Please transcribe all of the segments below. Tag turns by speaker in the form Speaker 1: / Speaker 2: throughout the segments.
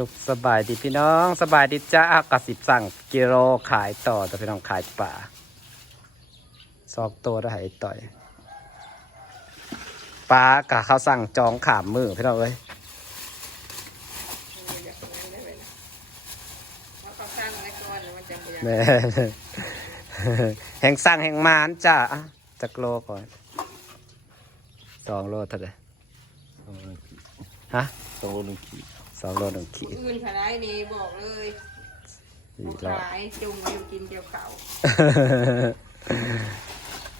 Speaker 1: สุขสบายดีพี่น้อง สบายดีจ้ากระสิบสั่งกิโลขายต่อแต่พี่น้องขายป่าซอกตัวได้หายต่อยปลากะเขาสั่งจองขามมือพี่น้องเอ้ย
Speaker 2: ว่าเขาสร้างไว้ก่อนแล้วมันจะเบื่อ
Speaker 1: แม่แห่งสั่งแห่งมานจ้าอะจักโลก่อนสองโลเท่าไหร่ฮะ
Speaker 3: สองโลหนึ่งขีด
Speaker 1: สองโลหนึ่งขีด
Speaker 2: อื่นขนาดนี้บอกเลย
Speaker 1: สี่
Speaker 2: บอก
Speaker 1: ร้อย
Speaker 2: ขายจุ่มอยู่กินเกี่ยวเก่า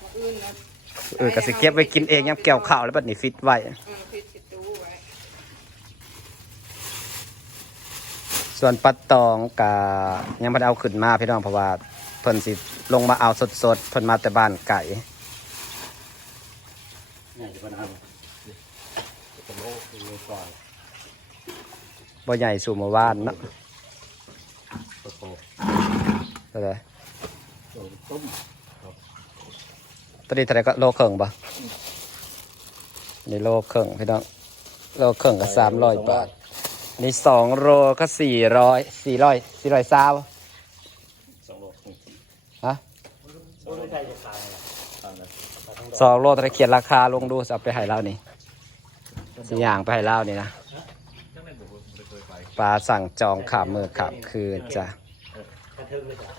Speaker 2: บอกอื่นนะ
Speaker 1: เออก็สิเก็บไว้กินเองยังเกี่ยวข้าวแล้วบัดนี้ฟิตไว้
Speaker 2: เออฟิตติดตู้ไว้
Speaker 1: ส่วนปัดตองกะยังไม่ได้เอาขึ้นมาพี่น้องเพราะว่าเพิ่นสิลงมาเอาสดๆเพิ่นมาแต่บ้านไก่
Speaker 3: ง่ายจะเป็นอะไรเป็นโลเป็นโลก่อน
Speaker 1: บ่ใหญ่สู่เมื่อวานเนาะ
Speaker 3: ตะโก
Speaker 1: เท่าไหร่
Speaker 3: โดนต้ม
Speaker 1: ตอนนี้เท่าไหร่ก็โลครึ่งบ่นี่โลครึ่งพี่น้องโลครึ่งก็สามร้อยบาทนี่สองโลก็สี่ร้อยสี่ร้อยสี่ร้อยซาว
Speaker 3: สองโล
Speaker 1: ฮะ
Speaker 3: สองโลใครจะขายตามนั้น
Speaker 1: สองโลเท่าไรเขียนราคาลงดูจะเอาไปให้เรานี่สิอย่างไปให้เรานี่นะ
Speaker 3: จังไม่บอกไม่ เคยไป
Speaker 1: ลาสั่งจองขามมือขามคืนจ้ะ
Speaker 3: เทิงเลยจ้ะ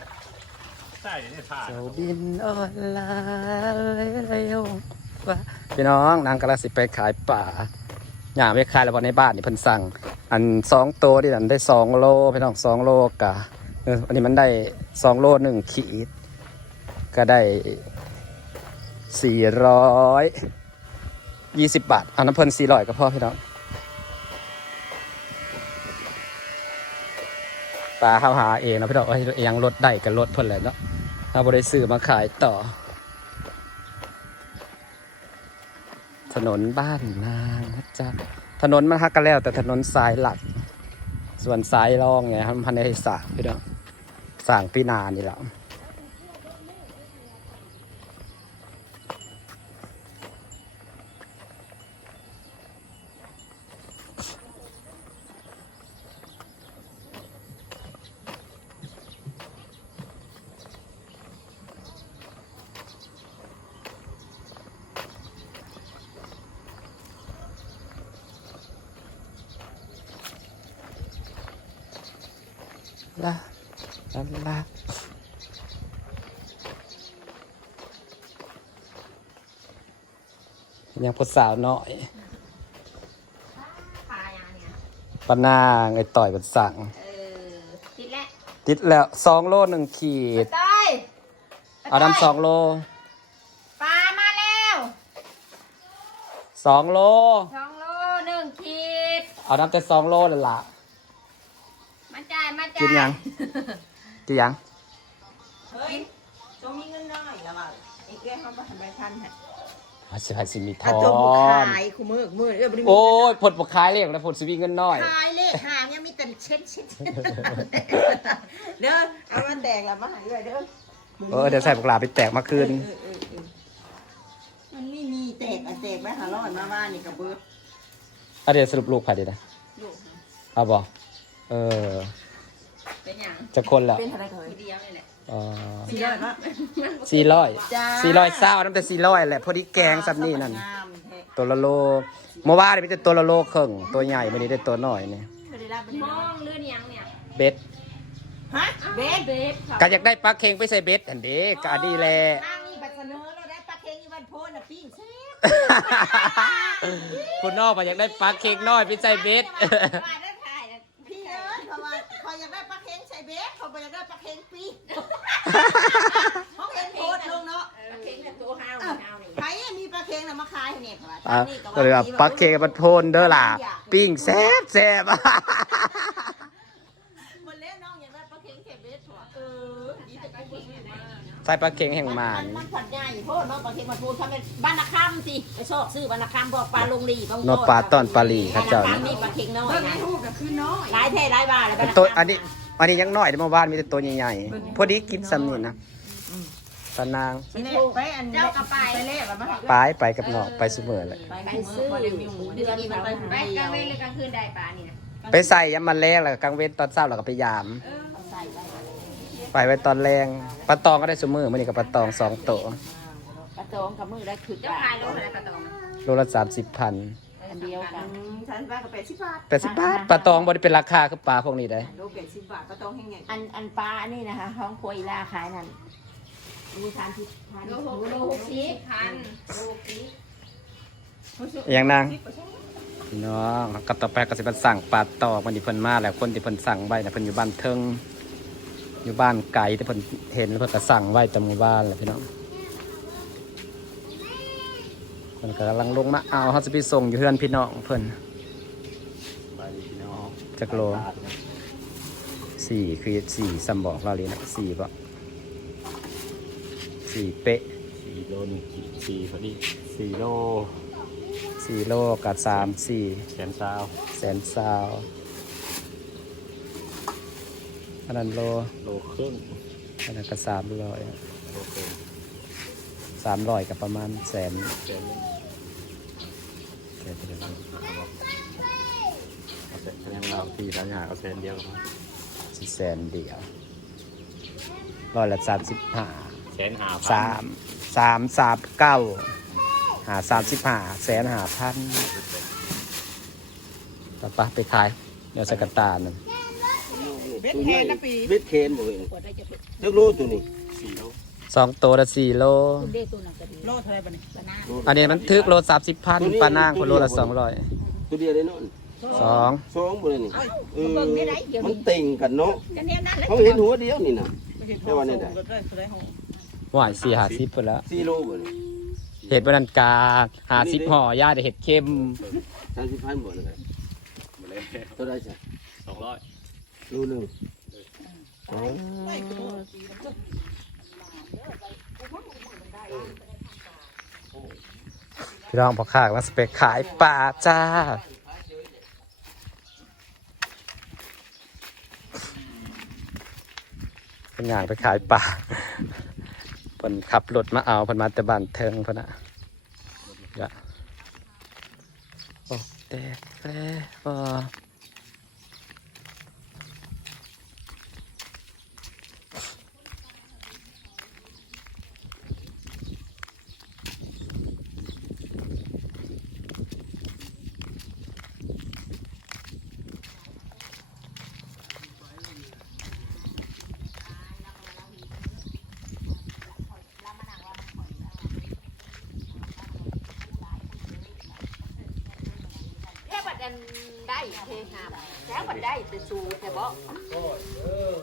Speaker 3: ใช่เนี่ยผ่าน
Speaker 1: เจ้าบินออนไลน์เร็วว่าพี่น้องนางกำลังสิไปขายป่าอย่างไปขายแล้ววันในบ้านนี่เพิ่นสั่ง อันสองตัวนี่อันได้สองโลพี่น้องสองโลกะอออันนี้มันได้สองโลหนึ่งขีด ก็ได้สี่ร้อยยี่สิบบาทเอาน้ำเพิ่นสี่ร้อยก็พอพี่น้อง ปลาเข้าหาเองนะพี่น้องเอ้ยยังลดได้กับลดเพิ่นแหละเนาะเราบริสื่อมาขายต่อ ถนนบ้านนางนะจ๊ะถนนมันฮักกันแล้ว แต่ถนนสายหลัก ส่วนสายรองไงครับพันในสร้างพี่น้องสร้างปีนานี่แหละ ละละละยังพดสาวหน่อย
Speaker 2: ปลาอย่างเนี้ย
Speaker 1: ปะนางไอต่อยมันสั่ง
Speaker 2: เออติดแล้ว
Speaker 1: ติดแล้วสองโลหนึ่งขีด
Speaker 2: เต้ย
Speaker 1: เอาดำสองโล
Speaker 2: ปลามาแล้ว
Speaker 1: สองโล
Speaker 2: สองโลหนึ่งขีด
Speaker 1: เอาดำแต่สองโลเลยล่ะ กินยังกินยัง
Speaker 2: เฮ้ยจงมีเงินน้อยแล้วอะอีกเรื่องเขาไปทำใบพันฮะ
Speaker 1: อาสิพันสิมีท
Speaker 2: อะ
Speaker 1: อ
Speaker 2: จงบุก
Speaker 1: น
Speaker 2: ขายคู่มือคู่มือเออบ่ได้มี
Speaker 1: โอ้ยผลปกขายเรียกแล้วผลสวีเงินน้อย
Speaker 2: ขายเลขหางยังมีแต่เช็ดเช็ดเช็ดเด้อเอามาแตกแล้วมาใหายด้วยเด้อ
Speaker 1: เออเดี๋ยวใส่ปกหลาไปแตกมาคืน
Speaker 2: เออเออเออมันไม่มีแตกอะแตกไปหาร้อยมาบ้านนี่กับเบิร์ด
Speaker 1: อะเดี๋ยวสรุปลูกใครดีนะ
Speaker 2: ลูก
Speaker 1: เอาบอกเออ
Speaker 2: เป็นอย่าง
Speaker 1: จะคนละ
Speaker 2: เป็นอะไรเคยเดียวนี่แหละ
Speaker 1: อ๋อ
Speaker 2: สี่ร้อยปะ
Speaker 1: สี่ร้อย
Speaker 2: จ้า
Speaker 1: สี่ร้อยเศร้าน้ำแต่สี่ร้อยแหละพอดีแกงสับนี่นั่น
Speaker 2: งามแท้
Speaker 1: ตัวละโลเมื่อวานนี่มีแต่ตัวละโลครึ่งตัวใหญ่วันนี้ได้ตัวน้อยนี่
Speaker 2: ไม่ได้รับเป็น
Speaker 4: มองเลื่อนยังเนี่ย
Speaker 1: เบ็ด
Speaker 2: ฮะเบส
Speaker 4: เบฟค่ะ
Speaker 1: ก็อยากได้ปลาเค็งไปใส่เบ็ดอันเด็กก็อันนี้แหละ
Speaker 2: ทางนี้บัตรเสนอเราได้ปลาเค็งอยู่บ้านโพนน่ะปิ้งแซ่บ
Speaker 1: คุณนอกมาอยากได้ปลาเค็งน้อยไปใส่เบ็ด
Speaker 2: อยากได้ปลาเค็งปิ้งเขาเห็นโพสต์ลงเนาะ
Speaker 4: ปลาเค็งกับตัวห้าวห้าวนี่
Speaker 2: ใครมีปลาเค็งน่ะมาขายให้เนี่ยเพราะว่า
Speaker 1: อะ
Speaker 2: นี่
Speaker 1: ก็เลยว่าปลาเค็งมันโพนเด้อล่ะ ปิ้งแซ่บแซ่บ
Speaker 2: มันเล่นน้องอยากได้ปลาเค็งใส่เบสถั่วเออดีแต่ปลาเค็งเนี่ยนะ
Speaker 1: ใส่ปลาเค็งแห่งหมาน
Speaker 2: มันผัดใหญ่โพดเนาะปลาเค็งมันพูดทำเป็นบ้านนาคำสิไปชอบซื้อบ้านนาคำบอกปลาลงรีบาง
Speaker 1: นกปลาต้อนปลาหลีครับเจ้า
Speaker 2: บ้าน
Speaker 1: นี่
Speaker 2: นาคำนี่ปลาเค็งน้อยนะหลายเท่หลายบาทเลยบ้านนา
Speaker 1: ตัว
Speaker 2: คำ
Speaker 1: อันนี้ อันนี้ยังน้อยเด้อเมื่อวานมีแต่ตัวใหญ่ๆพอดีกินซ้ำนี่นะตานาง
Speaker 2: ไปอันเจ้ากระไปไปเล่แบบมา
Speaker 1: ไปไปกับน้องไปเสมอเลย
Speaker 2: ไปซื้อเดือนนี้มันไป
Speaker 4: ไปกลางเว้นหรือกลางคืนได้ปลานี่นะ
Speaker 1: ไปใส่ยามมันแรงแล้วก็กลางเว้นตอนเช้าแล้วก็ไปยาม
Speaker 2: เอาใส่ไว้
Speaker 1: ไปไว้ตอนแรงปลาตองก็ได้สมือมื่อนี้กับปลาตองสองโตว
Speaker 2: กระตองกับมือได้คือ
Speaker 4: เจ้าพายรู้อะไรกระตอง
Speaker 1: โลละสามสิบพัน
Speaker 2: อันเดียวกันฉันว่าก็แปดสิบบาท
Speaker 1: แปดสิบบาทปลาตองบริเป็นราคาคือปลาพวกนี้ได้
Speaker 2: โลแปดสิบบาทกระตองแห้งไง
Speaker 5: อันอันปลาอันนี้นะคะห้องครัวอีลาขายนั่นมีสามสิบพัน
Speaker 4: โลหกโลหกสิบพันโลหกสิบ
Speaker 1: อย่างนางพี่น้องกับต่อไปก็สิเพิ่นสั่งปลาตองมันที่เพิ่นมาแล้วคนที่เพิ่นสั่งไว้นะเพิ่นอยู่บ้านเทิงอยู่บ้านไกลที่เพิ่นเห็นแล้วเพิ่นก็สั่งไว้ตามหมู่บ้านแหละพี่น้องเพิ่นก็กำลังลงมาเอาเขาจะไปส่งอยู่เฮือนพี่น้องเพิ่น
Speaker 3: ไปดีพี่น้อง
Speaker 1: จักโลสี่คือสี่ซัมบอกเราเลยนะสี่ปะสี่เป๊ะ
Speaker 3: สี่โลหนึ่งขีดสี่พอดีสี่โล
Speaker 1: สี่โลกับสามสี่
Speaker 3: แสนซาว
Speaker 1: แสนซาวอันนั้นโล
Speaker 3: โลครึ่ง
Speaker 1: อันนั้นก็สามร้อย
Speaker 3: โลครึ่ง
Speaker 1: สามร้อยกับประมาณแสน
Speaker 3: แสนหนึ่ง
Speaker 1: แสนเดียว
Speaker 3: เอาแสนคะแนนเราที่สามอย่างเอาแสนเดียวกัน
Speaker 1: สี่แสนเดียวร้อยละสามสิบห้า
Speaker 3: แสนหา
Speaker 1: สามสามสามเก้าหาสามสิบห้าแสนหาพันต่อไปไปขายเดี๋ยวสกัดตาหนึ่ง
Speaker 2: เบ็ดเทนนะปี
Speaker 6: เบ็ดเคนบ่เห็น
Speaker 5: ขวดได้จะเป็น
Speaker 6: จักโลตัวนี้
Speaker 3: สี่โล
Speaker 1: สองตัวละสี่โล
Speaker 5: คุณเด้ตัวหนังกระดี
Speaker 2: โลเท่าไรบ้านี่
Speaker 5: ปลาหน้า
Speaker 1: อันนี้มันทึกโลสามสิบพันปลานางคนโลละสองร้อย
Speaker 6: ตัวเดียวได้เนาะ
Speaker 1: สอง
Speaker 6: สองบ่ได้นี่เออ
Speaker 5: เบิ่งได้ไรเดี๋ยว
Speaker 6: มัน
Speaker 5: นี้
Speaker 6: เต่งกันเนาะ
Speaker 5: กันเนี่ยนั่นแหละ
Speaker 6: เขาเห็นหัวเดียวนี่น่ะ
Speaker 2: ไม่ว่าเนี่ยได้ ก็ได้เท่าไรห้อง
Speaker 1: หวายสี่หาสิบไปแล้ว
Speaker 6: 4โลบ่นี่
Speaker 1: เห็ดบรันกาหาสิบห่อย่าได้เห็ดเข้ม
Speaker 6: 30พันบ่นะครับ
Speaker 3: หมดเลย
Speaker 6: เท่าไหร่จ้ะ
Speaker 3: สองร้อย
Speaker 6: โลหนึง
Speaker 1: พี่น้องพอข้ามาสเปกขายปลาจ้าเป็นงานไปขายปลาเพิ่นขับรถมาเอาเพิ่นมาแต่บ้านเทิงพนะโอ้แตกแล้วบ่
Speaker 5: แค่บัดอันได้ เทหามแค่บัดได้แต่สูแต่บ่เออ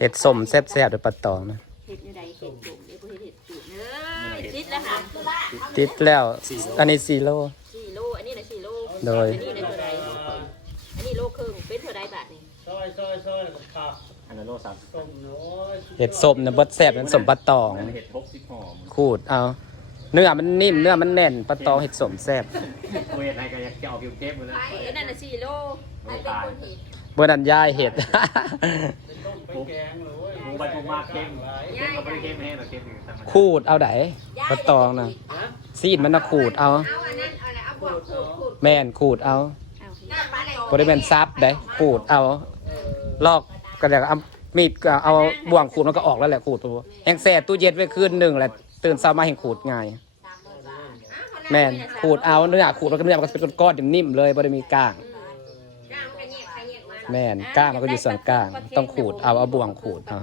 Speaker 1: เห็ดสมแซ่บๆด้วยปลาตองนะ
Speaker 5: เห็ดอยู่ใดเห็ดจุ่มเดี๋ยวบ่เห็ดเห็ดจุ่มเอ้ยติดแล้วหามตัวละ
Speaker 1: ติดแล้ว อันนี้สี่โล
Speaker 5: สี่โลอันนี้นะสี่โล
Speaker 1: โดย
Speaker 5: อันนี้นะเท่าไรอันนี้โลครึ่งเป็นเท่าไรบาทนี่
Speaker 3: อันนั้นโลสามสิบ
Speaker 1: เห็ดสมนะเบดแซ่บนั้นสมปลาตอง
Speaker 3: อันนั้นเห็ดหกสิบห่อมัน
Speaker 1: ขูดเอา เนื้อมันนิ่มเนื้อมันแน่นปลาตองเห็ดสมแซ่บ
Speaker 3: เวทอะไรก็อยากจะเอาผิวเข้มมาเลย
Speaker 5: อันนั้นนะสี่โลอันเป็นคนเห็ด
Speaker 1: เบอร์นันย่ายเห็ด
Speaker 3: ปุ๊บหมูใบปูมากเข้มเข้มก็ไม่ได้เข้มแห้งหรอกเข้มอยู่ธรรมดา
Speaker 1: ขูดเอาไหนปลาตองนะซีดมันนะขูดเอา
Speaker 4: เอาอันนั้นเอาอะไรเอาบวกขูดขูด
Speaker 1: แม่นขูดเอา
Speaker 4: หน้าปลาไหล
Speaker 1: บริเวณซับได้ขูดเอา ลอกก็จะเอามีดก็เอาบ่วงขูดมันก็ออกแล้วแหละขูดตัวแห้งแซ่ตู้เย็นไว้คืนหนึ่งแหละ ตื่นเช้ามาแห้งขูดง่าย แม่นขูดเอาเนื้อขูดแล้วก็เนื้อมันก็เป็นก้อนๆนิ่มๆเลยบริมีกลาง
Speaker 4: กล้ามกระแยกกระแยกมา
Speaker 1: แม่นก้างมันก็อยู่ส่วนกลางต้องขูดเอาเอาบ่วงขูดเอา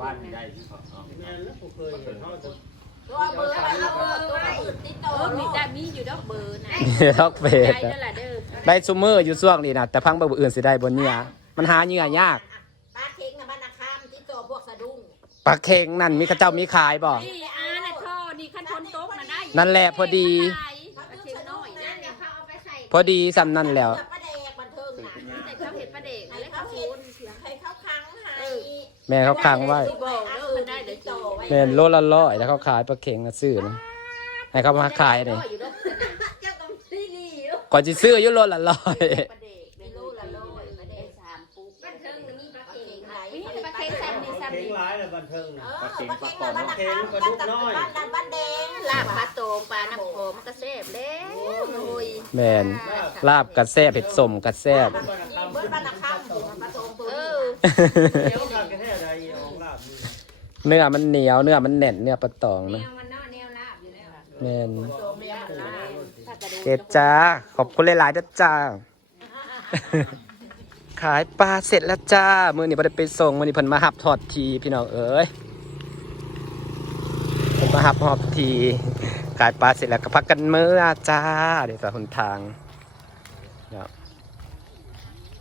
Speaker 3: ว่านได้ที่เขาเอา
Speaker 5: ตัวเบอร์เอาเบอร์ตัวอื่นติดต่อมีแต่มีอยู่ดอกเบอร์นะ
Speaker 1: ลอกเฟ
Speaker 5: ใจ
Speaker 1: ส
Speaker 5: นั่นแหละเด้อ
Speaker 1: ได้ซูเมอร์อยู่ช่วงนี้นะแต่พังเบอร์อื่นสิได้บนเหงื่อมันหาเหงื่อยาก
Speaker 5: ปลาเค็งนะบ้านนาคามติดต่อพวกสะดุ้ง
Speaker 1: ปลาเค็งนั่นมีเข้าเจ้ามีขายบ่
Speaker 5: น่ะได้
Speaker 1: นั่นแหละพอดี
Speaker 5: ปลาเค็งน้อย
Speaker 4: นั่
Speaker 5: นั่
Speaker 4: น
Speaker 5: น
Speaker 4: เดี๋
Speaker 5: เนี่ย
Speaker 4: ยวเขาเอาไปใส่
Speaker 1: พอดีสำนั่นแล้ว
Speaker 5: ปลาแดกบันเทิงนะ
Speaker 4: แต่เขาเห็ดปลาเด็ก
Speaker 5: ให้
Speaker 4: แล้ว
Speaker 5: เขา
Speaker 4: เขา
Speaker 5: โอน
Speaker 2: ให้เขาค้างให้
Speaker 1: แม่เขาค้างไว้
Speaker 5: ที่บอกเด้อมันได้เดี๋ยวต่อไว้
Speaker 1: แม่นโลละร้อยแล้วเขาขายปลาเค็งนะซื้อนะให้เขามาขายนี่
Speaker 5: อยู่ดอก
Speaker 2: เจ้าต้องซีรีส์
Speaker 1: ก่อนจะซื้ออยู่โลละร้อย
Speaker 5: ปลาเด็กเป็นโลละโลปลาเด็
Speaker 3: ทิงนะ
Speaker 2: ปลาเค็งปลาตองปลา
Speaker 3: เค็งปลาดุกน้อย
Speaker 2: บ้านนั้นบ้านแดง
Speaker 4: ลาบปลาโตมปลาน้ำโขมันก็แซ่บแล้วโอ้ย
Speaker 1: แมนลาบกระแซบเผ็ดสมกระแซบ
Speaker 2: เบิ้ลบ้านนาข้ามถึงปลาโตงตัว
Speaker 4: เอ
Speaker 2: นี้
Speaker 4: อ
Speaker 3: เดี๋ยวทานกันแท้ใดของลาบนี่
Speaker 1: เนื้อมันเหนียวเนื้อมันแน่นเนื้อปลาตอง
Speaker 4: แน
Speaker 1: นะ
Speaker 4: วมันเนาะแนวลาบอยู่แล้ว
Speaker 1: แมน
Speaker 4: ลาบถ้ากระดู
Speaker 1: เกดจ้าขอบคุณหลายๆด้วยจ้า ขายปลาเสร็จแล้วจ้า มื้อนี้บ่ได้ไปส่งมื้อนี้เพิ่นมาหับทอดทีพี่น้องเอ้ยเพิ่นมาหับทอดทีขายปลาเสร็จแล้วก็พักกันมื้อจ้าเดี๋ยวจะหนทางเนี่ย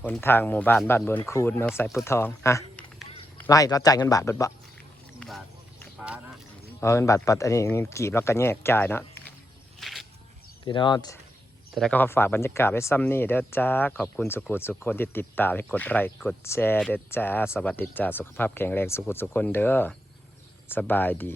Speaker 1: หนทางหมู่บ้านบ้านเบินคูนเมืองไสพุทธทองฮะไล่เราจ่ายเงินบาทเบิดบ่
Speaker 3: บาทปลานะ
Speaker 1: เอาเงินบาทปัดอันนี้เงินกีบแล้วก็แยกจ่ายเนาะพี่น้อง แต่แล้วก็ขอฝากบรรยากาศไว้ซ้ำนี่เด้อจ้า ขอบคุณสุขุสุขคนที่ติดตามให้กดไลค์กดแชร์เด้อจ้า สวัสดีจ้า สุขภาพแข็งแรงสุขุสุขคนเด้อ สบายดี